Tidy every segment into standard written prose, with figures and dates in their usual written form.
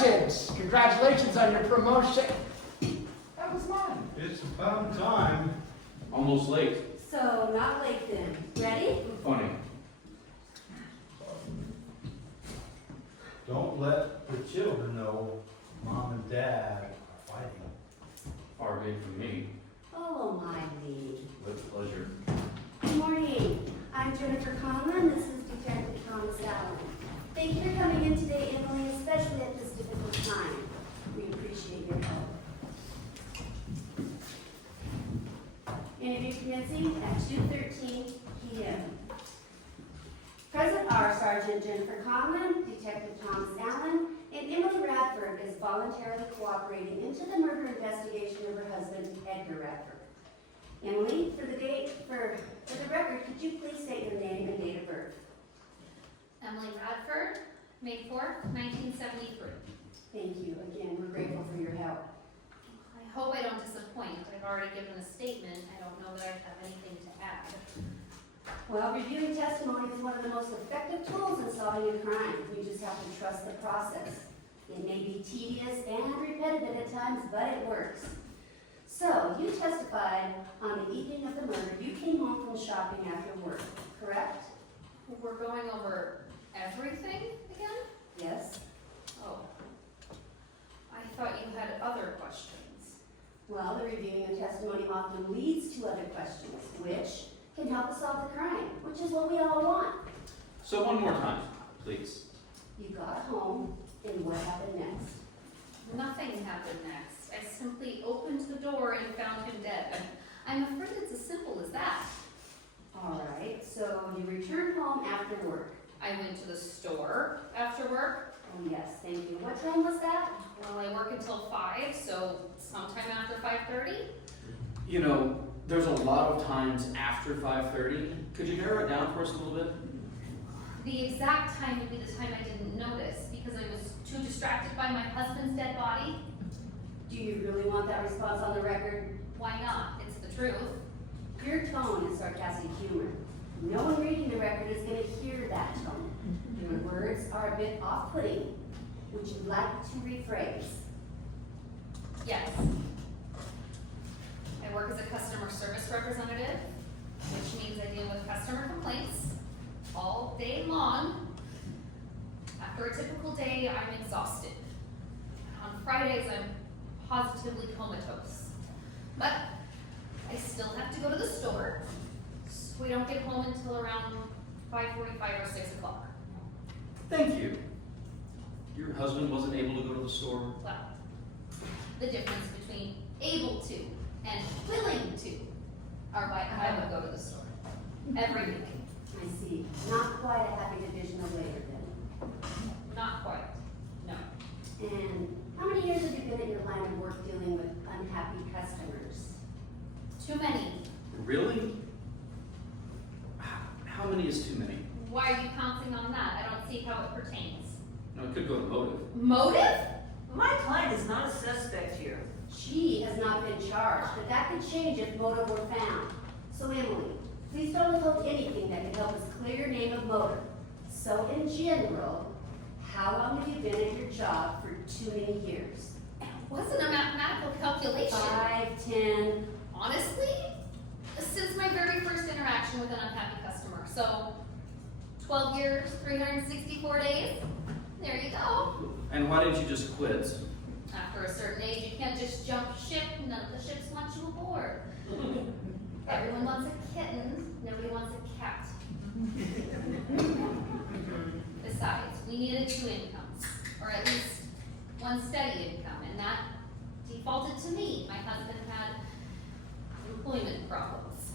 Sergeant, congratulations on your promotion. That was mine. It's about time. Almost late. So, not late then. Ready? Funny. Don't let the children know Mom and Dad are fighting. Far be from me. Follow my lead. With pleasure. Good morning. I'm Jennifer Conlon. This is Detective Thomas Allen. Thank you for coming in today, Emily, especially at this difficult time. We appreciate your help. Interview commencing at 2:13 p.m. Present are Sergeant Jennifer Conlon, Detective Thomas Allen, and Emily Radford is voluntarily cooperating into the murder investigation of her husband, Edgar Radford. Emily, for the record, could you please state your name and date of birth? Emily Radford, May 4th, 1973. Thank you. Again, we're grateful for your help. I hope I don't disappoint. I've already given a statement. I don't know that I have anything to add. Well, reviewing testimony is one of the most effective tools in solving a crime. You just have to trust the process. It may be tedious and repetitive at times, but it works. So, you testified on the evening of the murder. You came home from shopping after work, correct? We're going over everything again? Yes. Oh. I thought you had other questions. Well, the reviewing of testimony often leads to other questions, which can help us solve the crime, which is what we all want. So one more time, please. You got home, and what happened next? Nothing happened next. I simply opened the door and found him dead. I'm afraid it's as simple as that. All right, so you returned home after work. I went to the store after work. Oh, yes, thank you. What time was that? Well, I work until 5, so sometime after 5:30. You know, there's a lot of times after 5:30. Could you narrow it down for us a little bit? The exact time would be the time I didn't notice because I was too distracted by my husband's dead body. Do you really want that response on the record? Why not? It's the truth. Your tone is sarcastic humor. No one reading the record is going to hear that tone. Your words are a bit off-putting. Would you like to rephrase? Yes. I work as a customer service representative, which means I deal with customer complaints all day long. After a typical day, I'm exhausted. On Fridays, I'm positively comatose. But I still have to go to the store, so we don't get home until around 5:45 or 6 o'clock. Thank you. Your husband wasn't able to go to the store? Well, the difference between able to and willing to are why I would go to the store every week. I see. Not quite a happy division of labor then. Not quite, no. And how many years have you been in your line of work dealing with unhappy customers? Too many. Really? How many is too many? Why are you pouncing on that? I don't see how it pertains. No, it could go to motive. Motive? My client is not a suspect here. She has not been charged, but that could change if motive were found. So Emily, please don't withhold anything that can help us clear your name of motive. So in general, how long have you been at your job for too many years? It wasn't a mathematical calculation. 5, 10. Honestly, since my very first interaction with an unhappy customer. So, 12 years, 364 days. There you go. And why didn't you just quit? After a certain age, you can't just jump ship. None of the ships want you aboard. Everyone wants a kitten. Nobody wants a cat. Besides, we needed 2 incomes, or at least one steady income, and that defaulted to me. My husband had employment problems.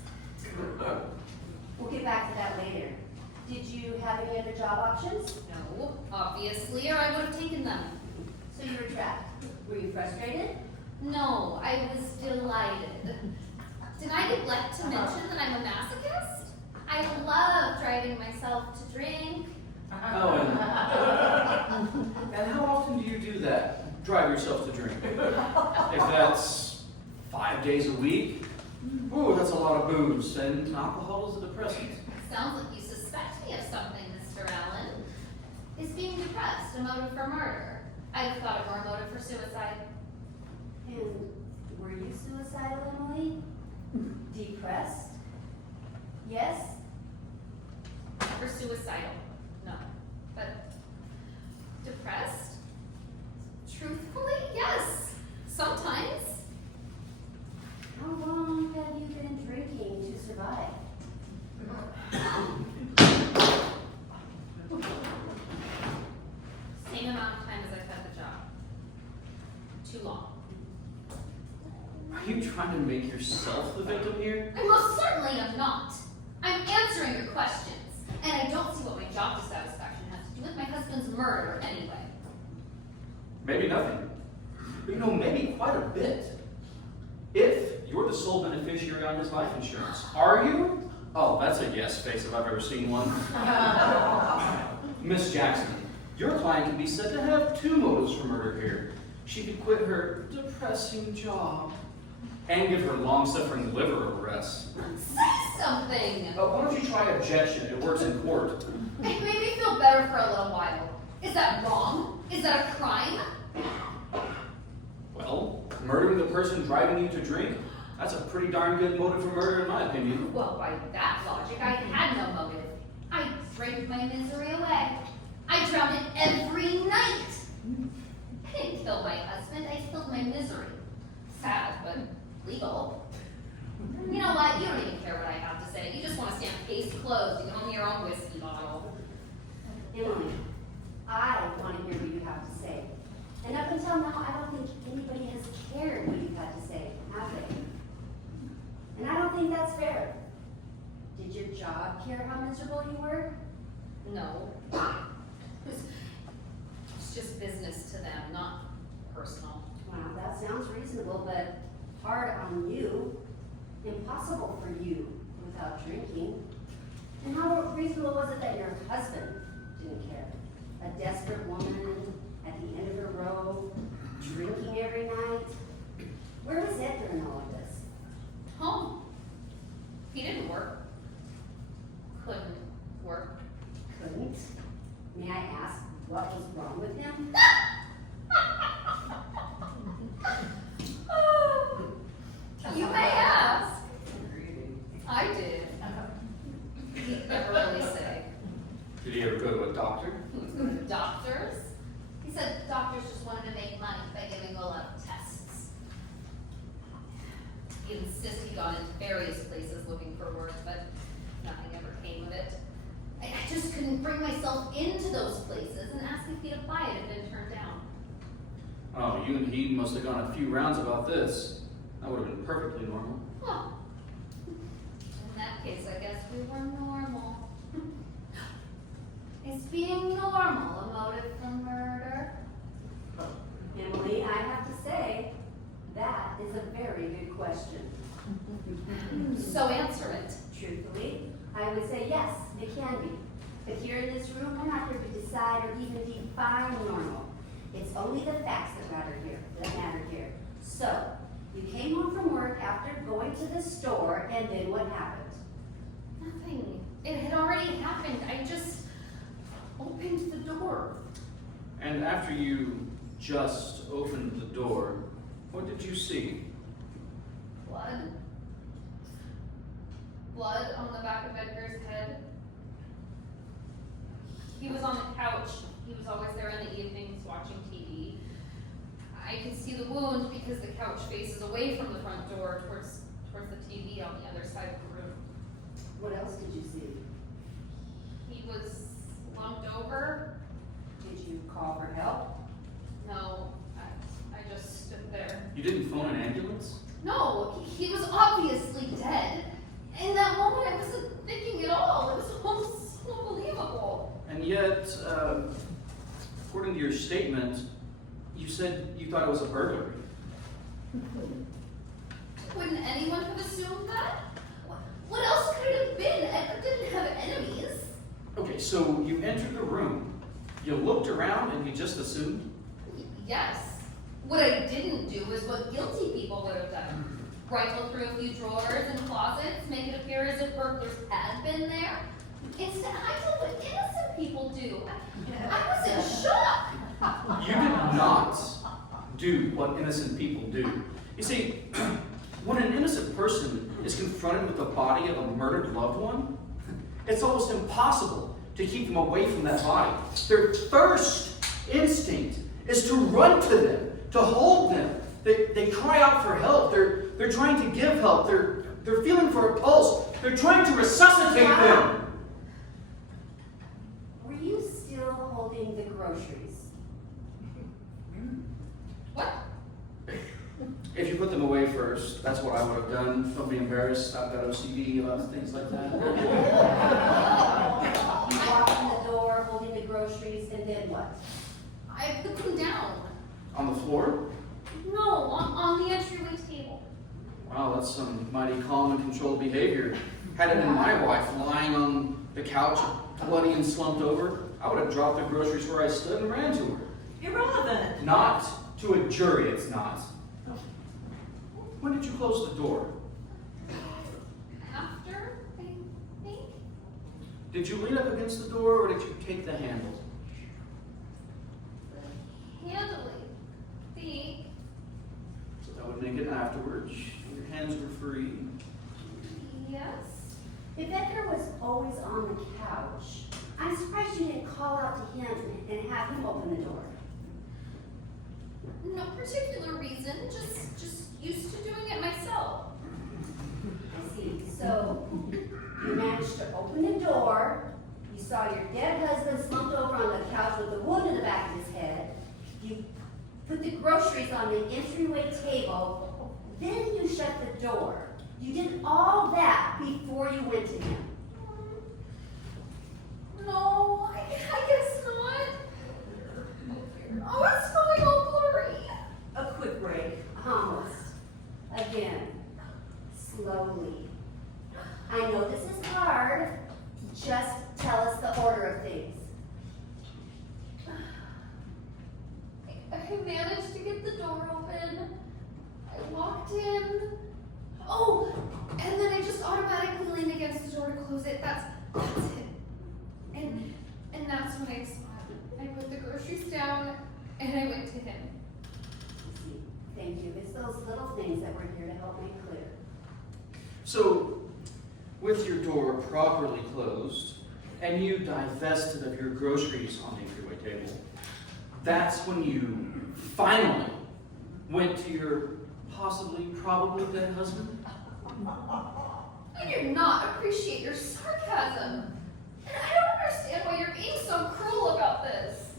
We'll get back to that later. Did you have any other job options? No, obviously, or I would have taken them. So you were trapped. Were you frustrated? No, I was delighted. Did I neglect to mention that I'm a masochist? I love driving myself to drink. Oh, and how often do you do that? Drive yourself to drink? If that's 5 days a week, ooh, that's a lot of booze. And alcohol is a depressant. Sounds like you suspect me of something, Mr. Allen. Is being depressed a motive for murder? I I've got a more motive for suicide. And were you suicidal, Emily? Depressed? Yes? Or suicidal, no. But depressed? Truthfully, yes. Sometimes. How long have you been drinking to survive? Same amount of time as I've had the job. Too long. Are you trying to make yourself the victim here? I most certainly am not. I'm answering your questions. And I don't see what my job dissatisfaction has to do with my husband's murder anyway. Maybe nothing. But you know, maybe quite a bit. If you're the sole beneficiary on his life insurance. Are you? Oh, that's a yes face if I've ever seen one. Miss Jackson, your client can be said to have two motives for murder here. She could quit her depressing job and give her long-suffering liver a rest. Say something! Why don't you try objection? It works in court. It made me feel better for a little while. Is that wrong? Is that a crime? Well, murdering the person driving you to drink, that's a pretty darn good motive for murder in my opinion. Well, by that logic, I had no motive. I drank my misery away. I drowned it every night. I didn't kill my husband, I killed my misery. Sad, but legal. You know what? You don't even care what I have to say. You just want to stand case closed and own your own whiskey bottle. Emily, I want to hear what you have to say. And up until now, I don't think anybody has cared what you've had to say, have they? And I don't think that's fair. Did your job care how miserable you were? No. It's just business to them, not personal. Wow, that sounds reasonable, but hard on you. Impossible for you without drinking. And how reasonable was it that your husband didn't care? A desperate woman at the end of her rope, drinking every night. Where was Ed during all of this? Home. He didn't work. Couldn't work. Couldn't? May I ask what was wrong with him? You may ask. I did. He never really say. Did he ever go to a doctor? He was going to doctors. He said doctors just wanted to make money by giving a lot of tests. He insisted he'd gone into various places looking for work, but nothing ever came of it. I just couldn't bring myself into those places and ask if he'd apply it and been turned down. Oh, you and he must have gone a few rounds about this. That would have been perfectly normal. Well, in that case, I guess we were normal. Is being normal a motive for murder? Emily, I have to say, that is a very good question. So answer it. Truthfully, I would say yes, it can be. But here in this room, we're not here to decide or even define normal. It's only the facts that matter here. So, you came home from work after going to the store, and then what happened? Nothing. It had already happened. I just opened the door. And after you just opened the door, what did you see? Blood. Blood on the back of Edgar's head. He was on the couch. He was always there in the evenings watching TV. I could see the wound because the couch faces away from the front door towards the TV on the other side of the room. What else did you see? He was slumped over. Did you call for help? No, I just stood there. You didn't phone an ambulance? No, he was obviously dead. In that moment, I wasn't thinking at all. It was almost unbelievable. And yet, according to your statement, you said you thought it was a burglary. Wouldn't anyone have assumed that? What else could it have been? Edgar didn't have enemies. Okay, so you entered the room, you looked around, and you just assumed? Yes. What I didn't do is what guilty people would have done. Rifle through a few drawers and closets, make it appear as if burglars had been there. Instead, I did what innocent people do. I was in shock. You did not do what innocent people do. You see, when an innocent person is confronted with the body of a murdered loved one, it's almost impossible to keep them away from that body. Their first instinct is to run to them, to hold them. They cry out for help. They're trying to give help. They're feeling for a pulse. They're trying to resuscitate them. Were you still holding the groceries? What? If you put them away first, that's what I would have done. Don't be embarrassed. I've got OCD about things like that. You walked in the door holding the groceries, and then what? I put them down. On the floor? No, on the entryway table. Wow, that's some mighty calm and controlled behavior. Had it been my wife lying on the couch, bloody and slumped over, I would have dropped the groceries where I stood and ran to her. Irrelevant. Not to a jury, it's not. When did you close the door? After, I think. Did you lean up against the door or did you take the handle? Handling. Think. So that would make it afterwards. Your hands were free. Yes. If Edgar was always on the couch, I'm surprised you didn't call out to him and have him open the door. No particular reason, just used to doing it myself. I see. So you managed to open the door. You saw your dead husband slumped over on the couch with a wound in the back of his head. You put the groceries on the entryway table. Then you shut the door. You did all that before you went to him. No, I guess not. Oh, it's going all blurry. A quick break. Almost. Again. Slowly. I know this is hard. Just tell us the order of things. I managed to get the door open. I walked in. Oh, and then I just automatically leaned against the door to close it. That's it. And that's when I put the groceries down and I went to him. See, thank you. It's those little things that we're here to help make clear. So, with your door properly closed and you divested of your groceries on the entryway table, that's when you finally went to your possibly, probably dead husband? I do not appreciate your sarcasm. And I don't understand why you're being so cruel about this.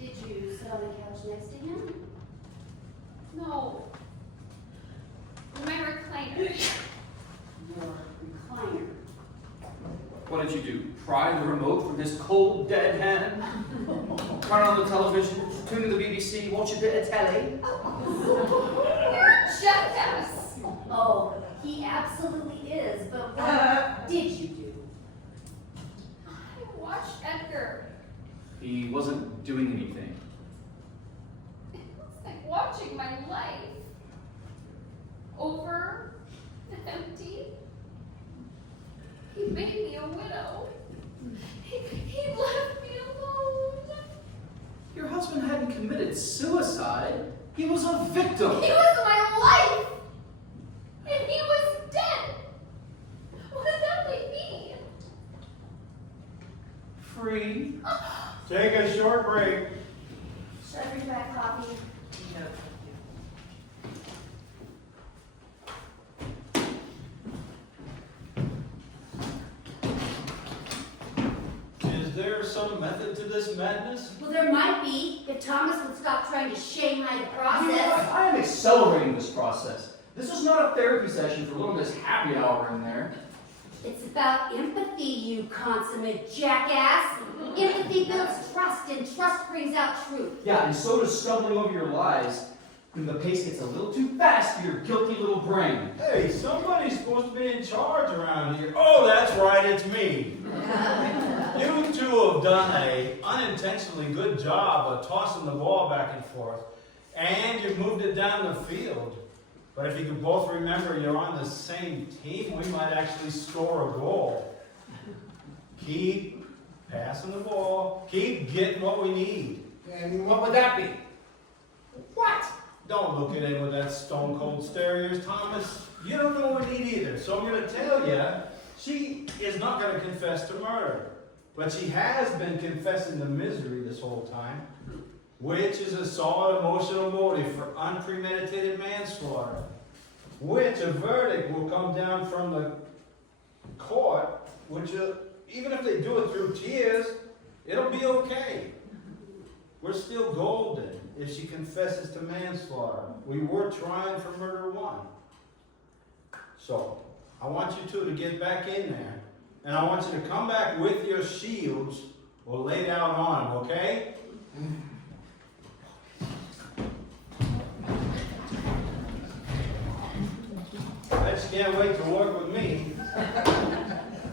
Did you sit on the couch next to him? No. My recliner. Your recliner. What did you do? Pry the remote from his cold, dead hand? Turn on the television, tune in the BBC, watch a bit of telly? You're a jackass. Oh, he absolutely is, but what did you do? I watched Edgar. He wasn't doing anything. It was like watching my life. Over, empty. He made me a widow. He left me alone. Your husband hadn't committed suicide. He was a victim. He was my life. And he was dead. What did that make me? Free. Take a short break. Should I bring back coffee? No, thank Is there some method to this madness? Well, there might be, if Thomas would stop trying to shame my process. I am accelerating this process. This is not a therapy session for a little Miss Happy Hour in there. It's about empathy, you consummate jackass. Empathy builds trust, and trust brings out truth. Yeah, and so does stumbling over your lies when the pace gets a little too fast for your guilty little brain. Hey, somebody's supposed to be in charge around here. Oh, that's right, it's me. You two have done a unintentionally good job of tossing the ball back and forth, and you've moved it down the field. But if you could both remember you're on the same team, we might actually score a goal. Keep passing the ball, keep getting what we need. And what would that be? What? Don't look at him with that stone cold stare of yours, Thomas. You don't know what we need either. So I'm going to tell you, she is not going to confess to murder. But she has been confessing to misery this whole time, which is a solid emotional motive for unpremeditated manslaughter, which a verdict will come down from the court, which even if they do it through tears, it'll be okay. We're still golden if she confesses to manslaughter. We were trying for murder 1. So, I want you two to get back in there, and I want you to come back with your shields or lay down on them, okay? I just can't wait to work with me.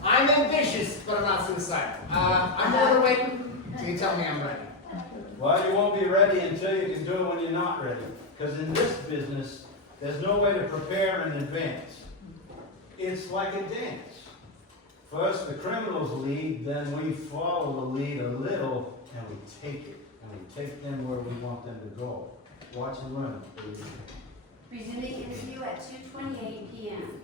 I'm ambitious, but I'm not suicidal. I'm overweight. So you tell me I'm ready. Well, you won't be ready until you can do it when you're not ready. Because in this business, there's no way to prepare in advance. It's like a dance. First, the criminals lead, then we follow the lead a little, and we take it. And we take them where we want them to go. Watch and learn, please. Resuming interview at 2:28 p.m.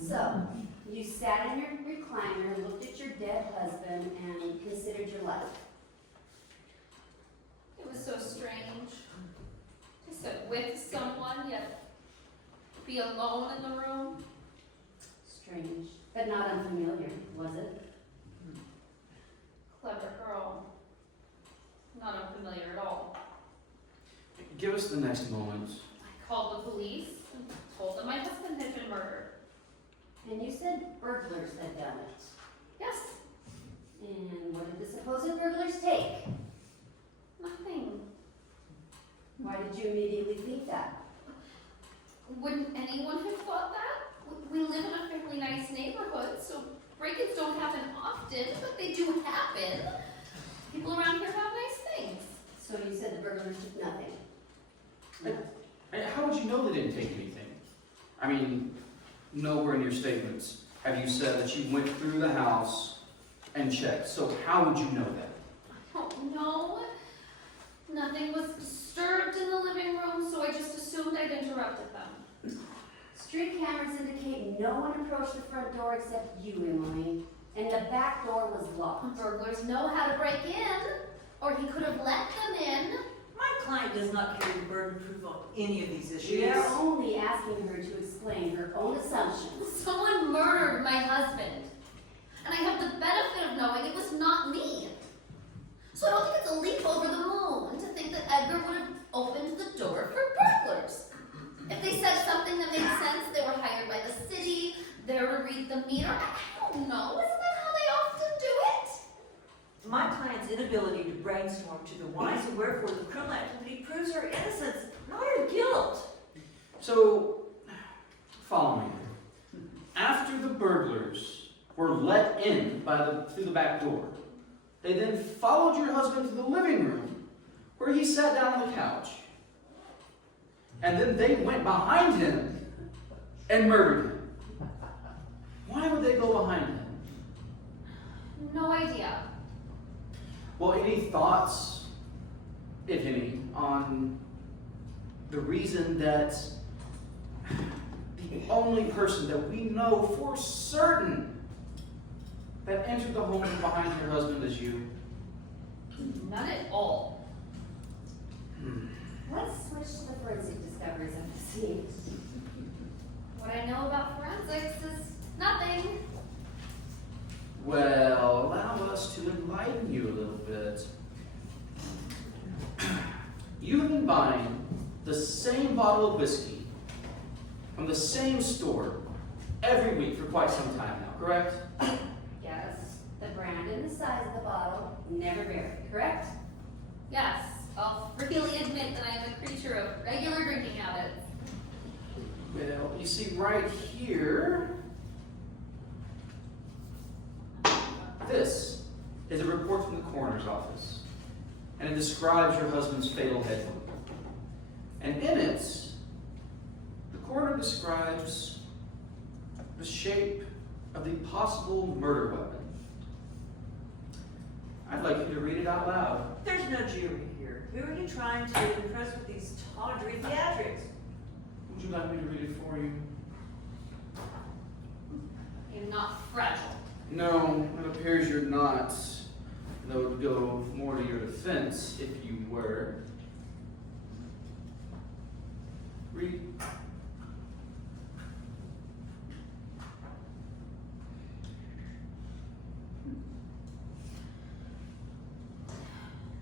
So, you sat in your recliner, looked at your dead husband, and considered your life. It was so strange to sit with someone yet be alone in the room. Strange, but not unfamiliar, was it? Clever girl. Not unfamiliar at all. Give us the next moment. I called the police and told them my husband had been murdered. And you said burglars had done it. Yes, And what did the supposed burglars take? nothing. Why did you immediately think that? Wouldn't anyone have thought that? We live in a fairly nice neighborhood, so break-ins don't happen often, but they do happen. People around here have nice things. So you said the burglars took nothing. And how would you know they didn't take anything? I mean, nowhere in your statements have you said that you went through the house and checked. So how would you know that? I don't know. Nothing was disturbed in the living room, so I just assumed I'd interrupted them. Street cameras indicate no one approached the front door except you, Emily. And the back door was locked. Burglars know how to break in, or he could have let them in. My client does not carry the burden of proof on any of these issues. We are only asking her to explain her own assumptions. Someone murdered my husband, and I have the benefit of knowing it was not me. So I don't think it's a leap over the moon to think that Edgar would have opened the door for burglars. If they said something that made sense, they were hired by the city, there to read the meter. I don't know. Isn't that how they often do it? My client's inability to brainstorm to the whys and wherefore of the criminal activity proves her innocence, not her guilt. So, follow me. After the burglars were let in through the back door, they then followed your husband to the living room, where he sat down on the couch. And then they went behind him and murdered him. Why would they go behind him? No idea. Well, any thoughts, if any, on the reason that the only person that we know for certain that entered the home from behind your husband is you? None at all. Let's switch to the forensic discoveries of the scene. What I know about forensics is nothing. Well, allow us to enlighten you a little bit. You've been buying the same bottle of whiskey from the same store every week for quite some time now, correct? Yes, the brand and the size of the bottle never vary, correct? Yes, I'll freely admit that I am a creature of regular drinking habits. Well, you see right here, this is a report from the coroner's office, and it describes your husband's fatal head wound. And in it, the coroner describes the shape of the possible murder weapon. I'd like you to read it out loud. There's no jury here. Who are you trying to impress with these tawdry theatrics? Would you like me to read it for you? I'm not fragile. No, it appears you're not. Though it would go more to your defense if you were. Read.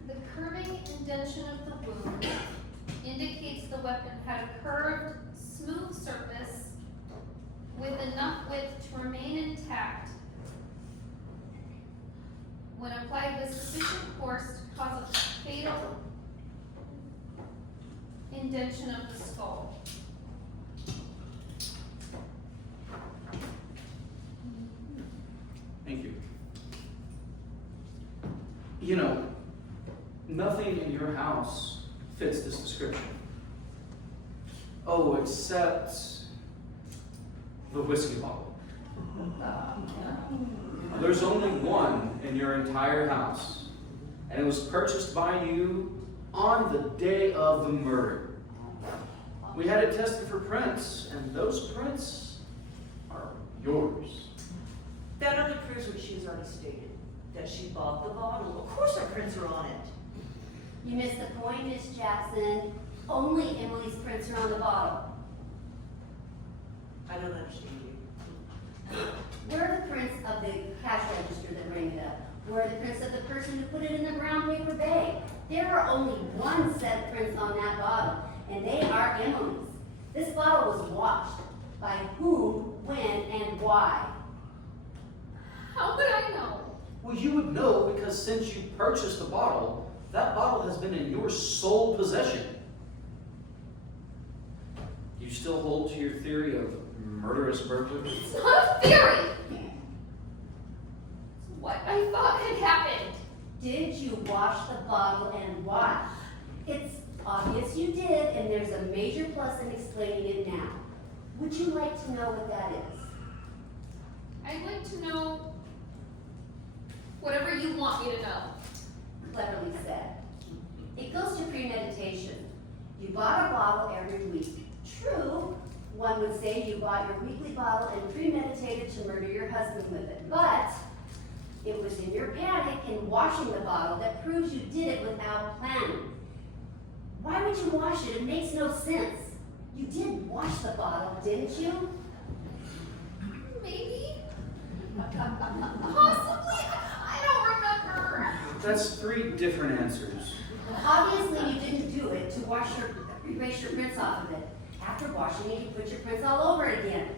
The curving indentation of the wound indicates the weapon had a curved, smooth surface with enough width to remain intact when applied with sufficient force to cause a fatal indentation of the skull. Thank you. You know, nothing in your house fits this description. Oh, except the whiskey bottle. There's only one in your entire house, and it was purchased by you on the day of the murder. We had it tested for prints, and those prints are yours. That only proves what she's already stated, that she bought the bottle. Of course our prints are on it. You missed the point, Miss Jackson. Only Emily's prints are on the bottle. I don't understand you. Where are the prints of the cash register that rang it up? Where are the prints of the person who put it in the brown paper bag? There are only one set of prints on that bottle, and they are Emily's. This bottle was washed. By whom, when, and why? How would I know? Well, you would know because since you purchased the bottle, that bottle has been in your sole possession. You still hold to your theory of murderous burglars? It's not a theory! It's what I thought had happened. Did you wash the bottle and why? It's obvious you did, and there's a major plus in explaining it now. Would you like to know what that is? I'd like to know whatever you want me to know. Cleverly said. It goes to premeditation. You bought a bottle every week. True, one would say you bought your weekly bottle and premeditated to murder your husband with it. But it was in your panic in washing the bottle that proves you did it without planning. Why would you wash it? It makes no sense. You did wash the bottle, didn't you? Maybe? Possibly? I don't remember. That's three different answers. Obviously, you didn't do it to erase your prints off of it. After washing it, you put your prints all over it again.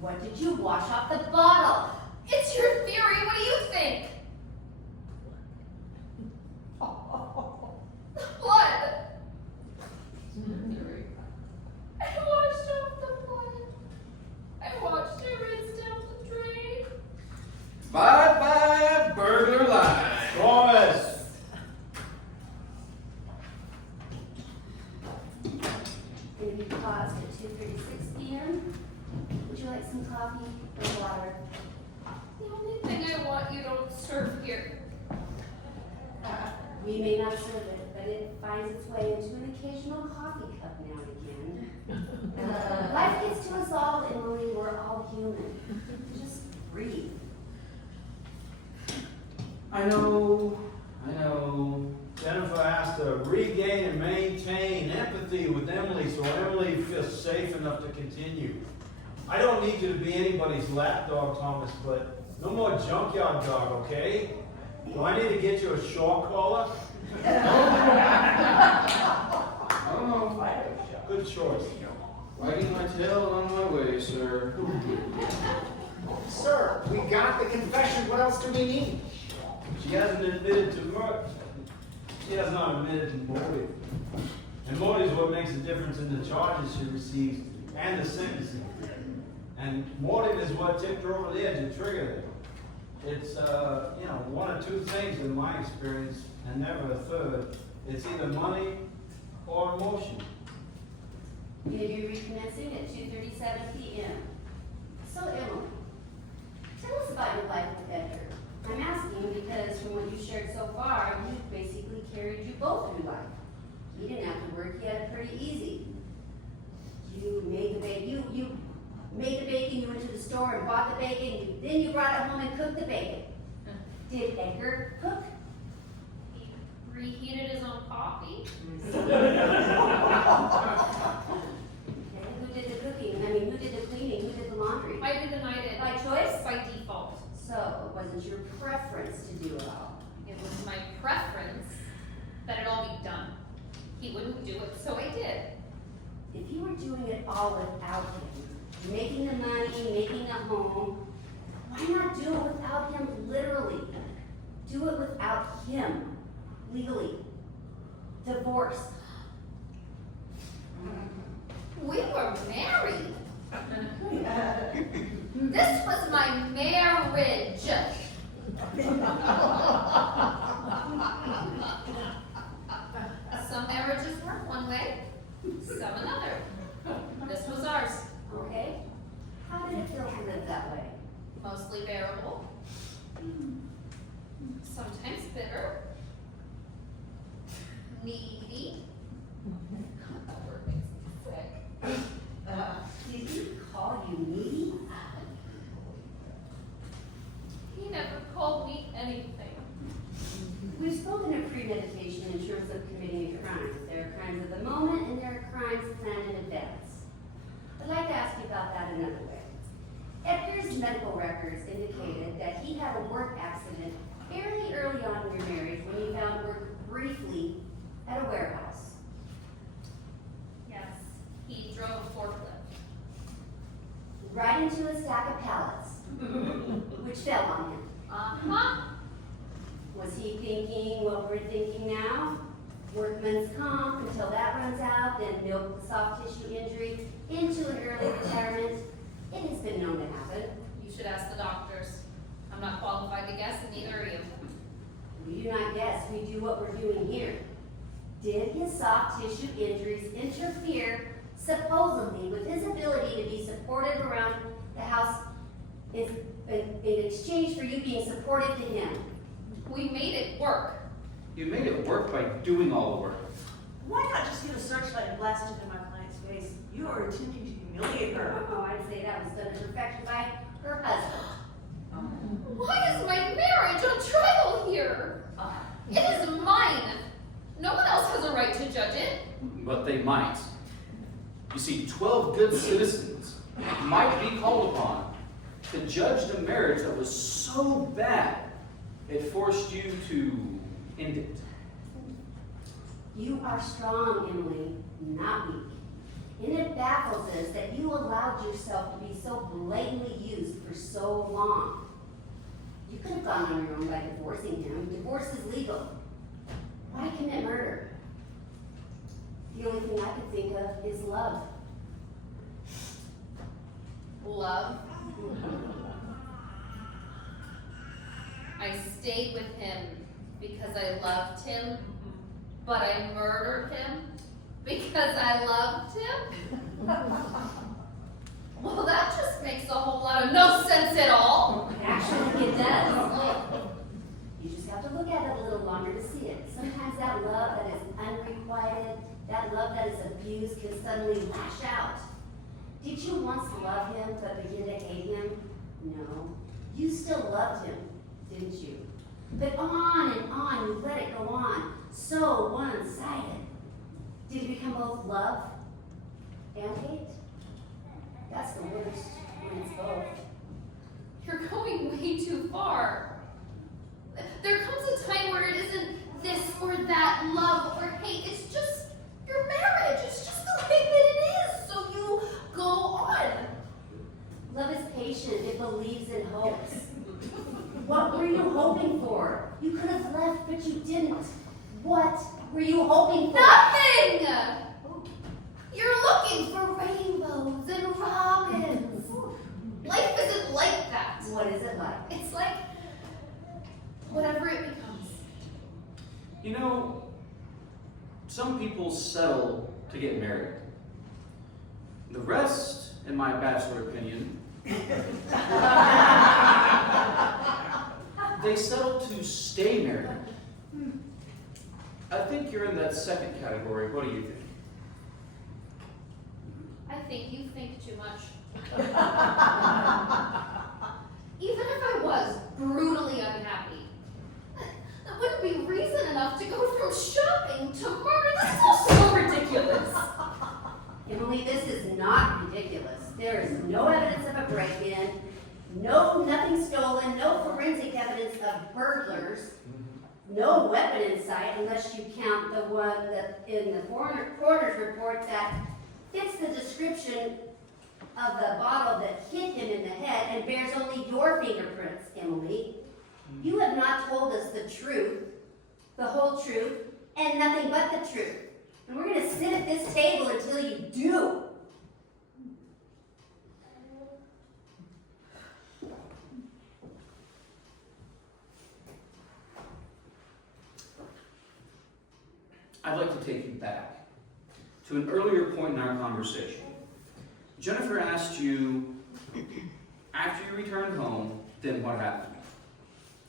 What did you wash off the bottle? It's your theory. What do you think? Blood. I washed off the blood. I watched it rinse down the drain. Bye-bye, burglar line. Thomas! And you paused at 2:36 p.m. Would you like some coffee or water? The only thing I want you don't serve here. We may not serve it, but it finds its way into an occasional coffee cup now and again. Life gets to us all, Emily. We're all human. Just breathe. I know. Jennifer has to regain and maintain empathy with Emily so Emily feels safe enough to continue. I don't need you to be anybody's lapdog, Thomas, but no more junkyard dog, okay? Do I need to get you a short collar? Oh, Good choice. wagging my tail on my way, sir. Sir, we got the confession. What else do we need? She hasn't admitted to murder. She has not admitted to motive. And motive is what makes the difference in the charges she receives and the sentencing. And motive is what tipped her over the edge and triggered it. It's, one or two things in my experience, and never a third. It's either money or emotion. You'll be recommencing at 2:37 p.m. So, Emily, tell us about your life with Edgar. I'm asking because from what you shared far, he basically carried you both through life. He didn't have to work, he had it pretty easy. You made the bacon, you made the bacon, you went to the store and bought the bacon, then you brought it home and cooked the bacon. Did Edgar cook? He reheated his own coffee. Okay, who did the cooking? I mean, who did the cleaning? Who did the laundry? I did and I did. By choice? By default. So, it wasn't your preference to do it all. It was my preference that it all be done. He wouldn't do it, so I did. If you were doing it all without him, making the money, making a home, why not do it without him literally? Do it without him, legally. Divorce. We were married. This was my marriage. Some marriages work one way, some another. This was ours. Okay? How did it feel to live that way? Mostly bearable. Sometimes bitter. Needy. That word makes me sick. Did he call you needy? He never called me anything. We've spoken of premeditation in terms of committing a crime. There are crimes of the moment and there are crimes planned in advance. I'd like to ask you about that another way. Edgar's medical records indicated that he had a work accident fairly early on in your marriage when you found work briefly at a warehouse. Yes, he drove a forklift. Right into a stack of pallets, which fell on him. Uh-huh. Was he thinking what we're thinking now? Workman's comp until that runs out, then milk the soft tissue injury into an early retirement. It has been known to happen. You should ask the doctors. I'm not qualified to guess, and neither are you. We do not guess, we do what we're doing here. Did his soft tissue injuries interfere supposedly with his ability to be supported around the house in exchange for you being supportive to him? We made it work. You made it work by doing all the work. Why not just get a searchlight and blast it in my client's face? You are attempting to humiliate her. Oh, I'd say that was done to perfection by her husband. Why is my marriage on trial here? It is mine. No one else has a right to judge it. But they might. You see, 12 good citizens might be called upon to judge the marriage that was so bad it forced you to end it. You are strong, Emily, not weak. And it baffles us that you allowed yourself to be so blatantly used for so long. You could have gone on your own by divorcing him. Divorce is legal. Why commit murder? The only thing I could think of is love. Love. I stayed with him because I loved him, but I murdered him because I loved him. Well, that just makes a whole lot of no sense at all. Actually, it does. You just have to look at it a little longer to see it. Sometimes that love that is unrequited, that love that is abused can suddenly lash out. Did you once love him but begin to hate him? No. You still loved him, didn't you? But on and on, you let it go on. So one-sided. Did it become both love and hate? That's the worst when it's both. You're going way too far. There comes a time where it isn't this or that, love or hate. It's just your marriage. It's just the way that it is. So you go on. Love is patient. It believes in hopes. What were you hoping for? You could have left, but you didn't. What were you hoping for? Nothing! You're looking for rainbows and robins. Life isn't like that. What is it like? It's like whatever it becomes. You know, some people settle to get married. The rest, in my bachelor opinion, they settle to stay married I think you're in that second category. What do you think? I think you think too much. Even if I was brutally unhappy, that wouldn't be reason enough to go from shopping to murder. That's also so ridiculous. Emily, this is not ridiculous. There is no evidence of a break-in, nothing stolen, no forensic evidence of burglars, no weapon in sight unless you count the one that in the coroner's report that fits the description of the bottle that hit him in the head and bears only your fingerprints, Emily. You have not told us the truth, the whole truth, and nothing but the truth. And we're going to sit at this table until you do. I'd like to take you back to an earlier point in our conversation. Jennifer asked you, after you returned home, then what happened?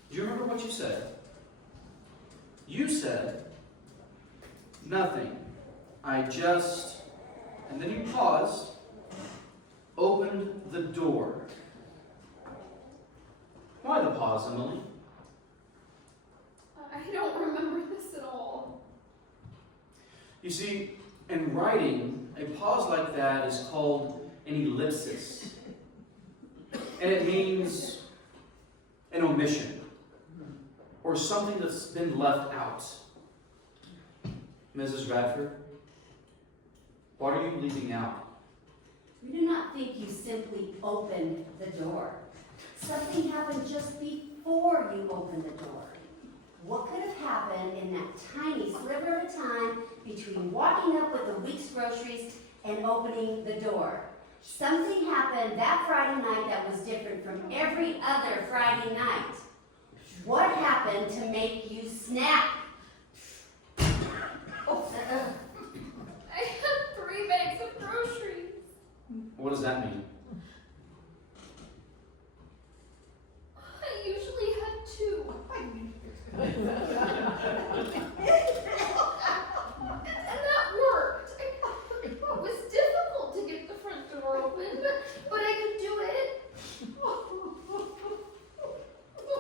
Do you remember what you said? You said, nothing. I just, and then you paused, opened the door. Why the pause, Emily? I don't remember this at all. You see, in writing, a pause like that is called an ellipsis. And it means an omission, or something that's been left out. Mrs. Radford, what are you leaving out? We do not think you simply opened the door. Something happened just before you opened the door. What could have happened in that tiny sliver of a time between walking up with the week's groceries and opening the door? Something happened that Friday night that was different from every other Friday night. What happened to make you snap? I had 3 bags of groceries. What does that mean? I usually had 2. And that worked. It was difficult to get the front door open, but I could do it. But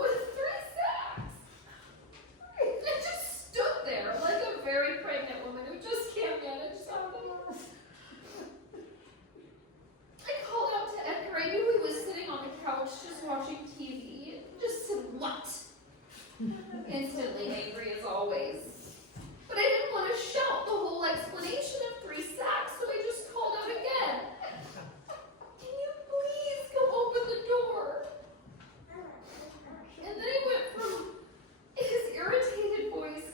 with 3 sacks, I just stood there like a very pregnant woman who just can't manage something. I called out to Edgar. I knew he was sitting on the couch just watching TV. Just said, "What?" Instantly angry as always. But I didn't want to shout the whole explanation of 3 sacks, so I just called out again. Can you please go open the door? And then he went from his irritated voice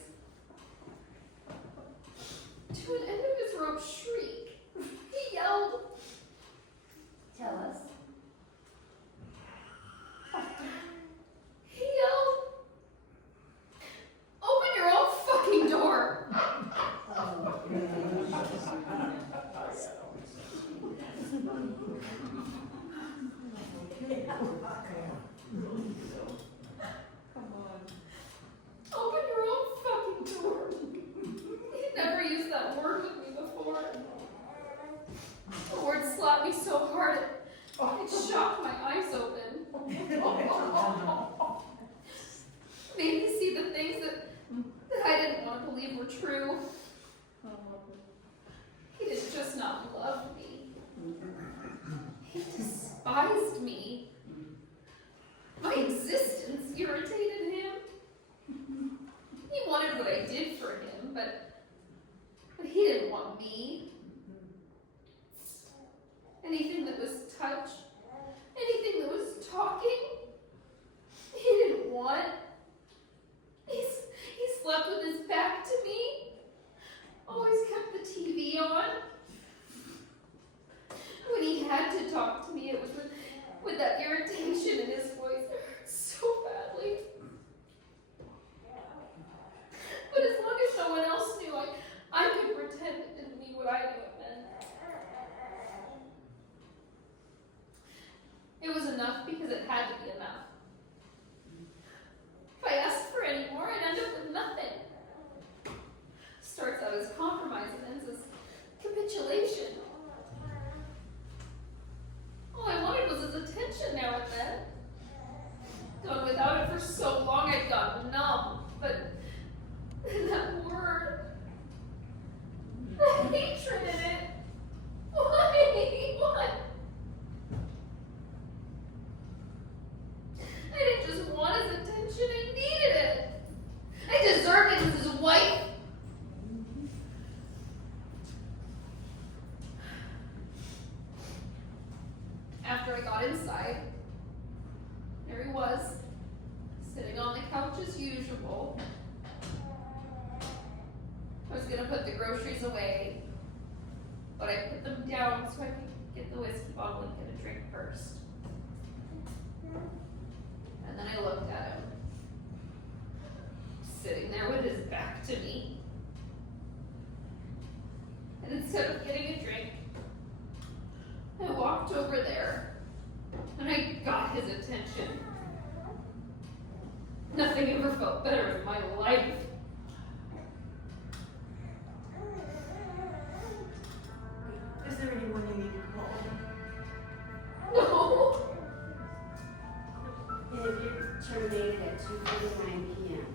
to an end of his rope shriek. He yelled, Tell us. he yelled, "Open your own fucking door!" Open your own fucking door. He'd never used that word with me before. The word slapped me so hard it shocked my eyes open. Made me see the things that I didn't want to believe were true. He didn't just not love me. He despised me. My existence irritated him. He wanted what I did for him, but he didn't want me. Anything that was touch, anything that was talking, he didn't want. He slept with his back to me, always kept the TV on. When he had to talk to me, it was with that irritation in his voice. It hurt so badly. But as long as no one else knew, I could pretend it didn't mean what I knew it meant. It was enough because it had to be enough. If I asked for any more, I'd end up with nothing. put the groceries away, but I put them down so I could get the whiskey bottle and get a drink first. And then I looked at him, sitting there with his back to me. And instead of getting a drink, I walked over there and I got his attention. Nothing ever felt better in my life. Is there anyone you need to call? No. Interview terminated at 2:49 p.m.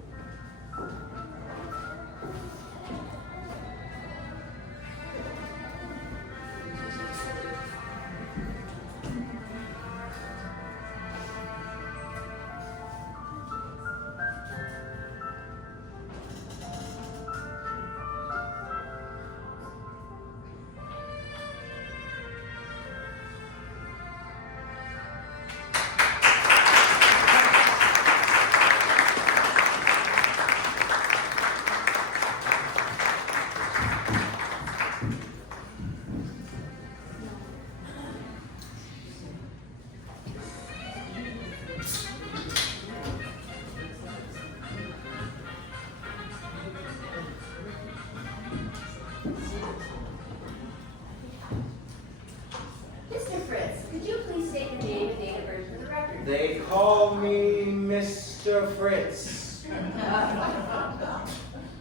Mr. Fritz, could you please state your name and date of birth for the record? They call me Mr. Fritz.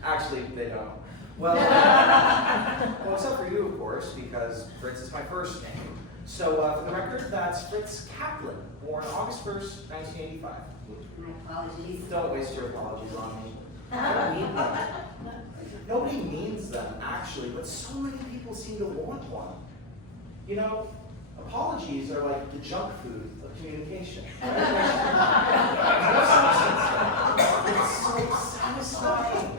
Actually, they don't. Well, well, except for you, of course, because Fritz is my first name. So, for the record, that's Fritz Kaplan, born August 1st, 1985. My apologies. Don't waste your apologies on me. I don't need them. Nobody means them, actually, but so many people seem to want one. You know, apologies are like the junk food of communication. It's so satisfying.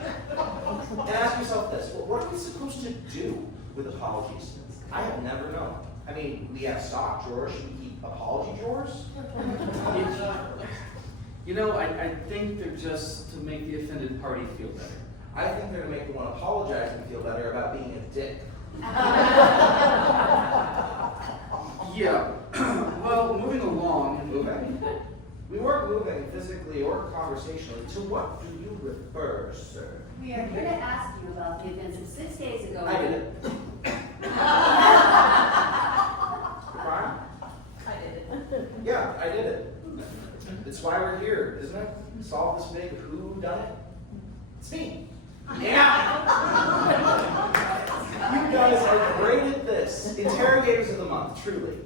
And ask yourself this, well, what are we supposed to do with apologies? I have never known. I mean, we have sock drawers. Should we keep apology drawers? You know, I think they're just to make the offended party feel better. I think they're to make the one apologizing feel better about being a dick. Yeah. Well, moving along. Moving? We weren't moving physically or conversationally. To what do you refer, sir? We are here to ask you about the events of 6 days ago. I did it. Crime? I did it. Yeah, I did it. It's why we're here, isn't it? Solve this big who done it? It's me. Yeah! You guys are great at this. Interrogators of the month, truly.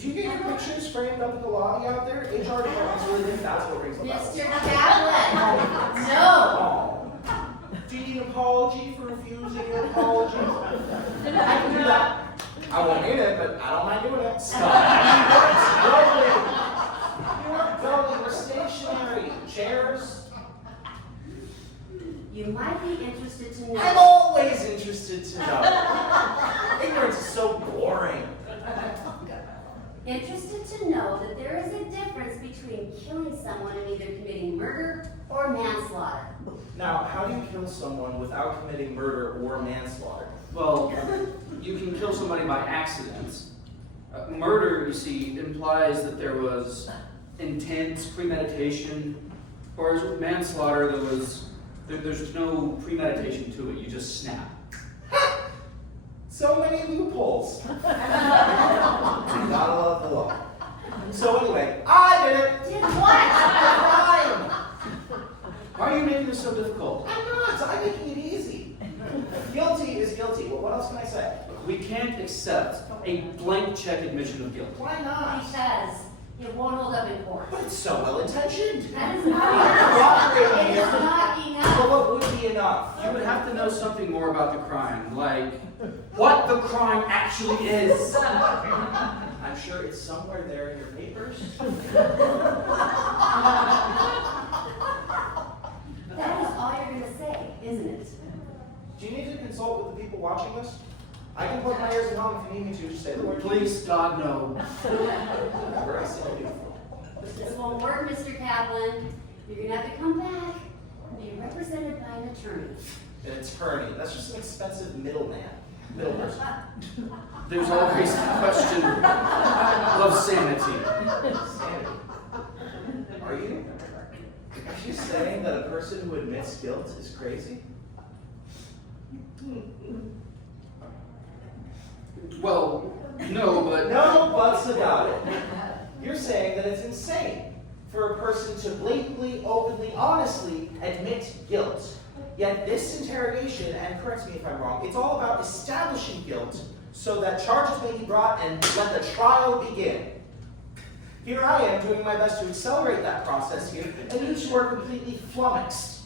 Do you get your pictures framed up in the lobby out there? HR department's really think that's what rings the bell. Mr. Kaplan, no. Oh. Do you need an apology for refusing an apology? I can do that. I won't hate it, but I don't mind doing it. You weren't going. We're stationary. Chairs. You might be interested to know. I'm always interested to know. Ignorance is so boring. Interested to know that there is a difference between killing someone and either committing murder or manslaughter. Now, how do you kill someone without committing murder or manslaughter? Well, you can kill somebody by accident. Murder, you see, implies that there was intent, premeditation, whereas with manslaughter, there's no premeditation to it. You just snap. So many loopholes. Gotta love the law. So anyway, I did it. Did what? Crime. Why are you making this so difficult? I'm not. I'm making it easy. Guilty is guilty. Well, what else can I say? We can't accept a blank check admission of guilt. Why not? Because it won't hold up in court. But it's so well intentioned. That is not enough. It is not Well, enough. what would be enough? You would have to know something more about the crime, like what the crime actually is. I'm sure it's somewhere there in your papers. That is all you're going to say, isn't it? Do you need to consult with the people watching this? I can plug my ears at home if you need me to. Just say the word. Please, God, no. Remember, I said you. This won't work, Mr. Kaplan. You're going to have to come back and be represented by an attorney. An attorney. That's just an expensive middle person. There's always the question of sanity. Sanity. Are you saying that a person who admits guilt is crazy? Well, no, but... No buts about it. You're saying that it's insane for a person to blatantly, openly, honestly admit guilt. Yet this interrogation, and correct me if I'm wrong, it's all about establishing guilt so that charges may be brought and let the trial begin. Here I am doing my best to accelerate that process here, and you two are completely flummoxed.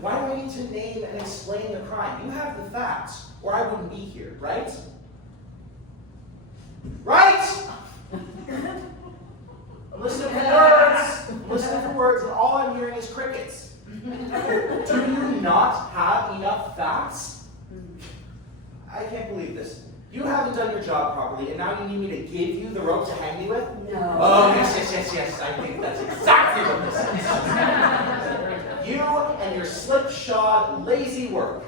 Why do I need to name and explain the crime? You have the facts, or I wouldn't be here, right? Right? I'm listening for words. I'm listening for words, and all I'm hearing is crickets. Do you not have enough facts? I can't believe this. You haven't done your job properly, and now you need me to give you the rope to hang me with? No. Oh, yes. I think that's exactly what this is. You and your slipshod, lazy work.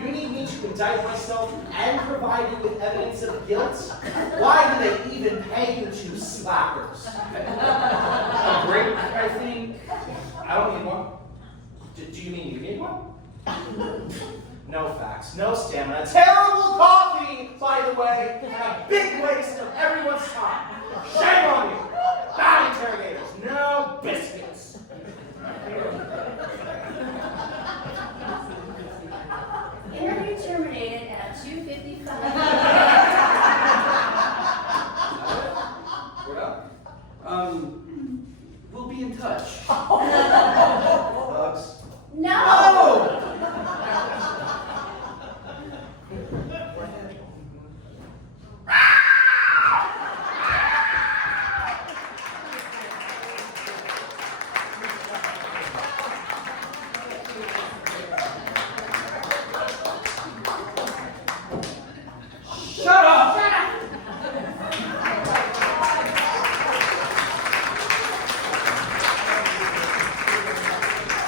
You need me to indict myself and provide you with evidence of guilt? Why do they even pay you two slackers? A break, I think. I don't need one. Do you mean you need one? No facts, no stamina, terrible coffee, by the way, and a big waste of everyone's time. Shame on you! Bad interrogators, no biscuits.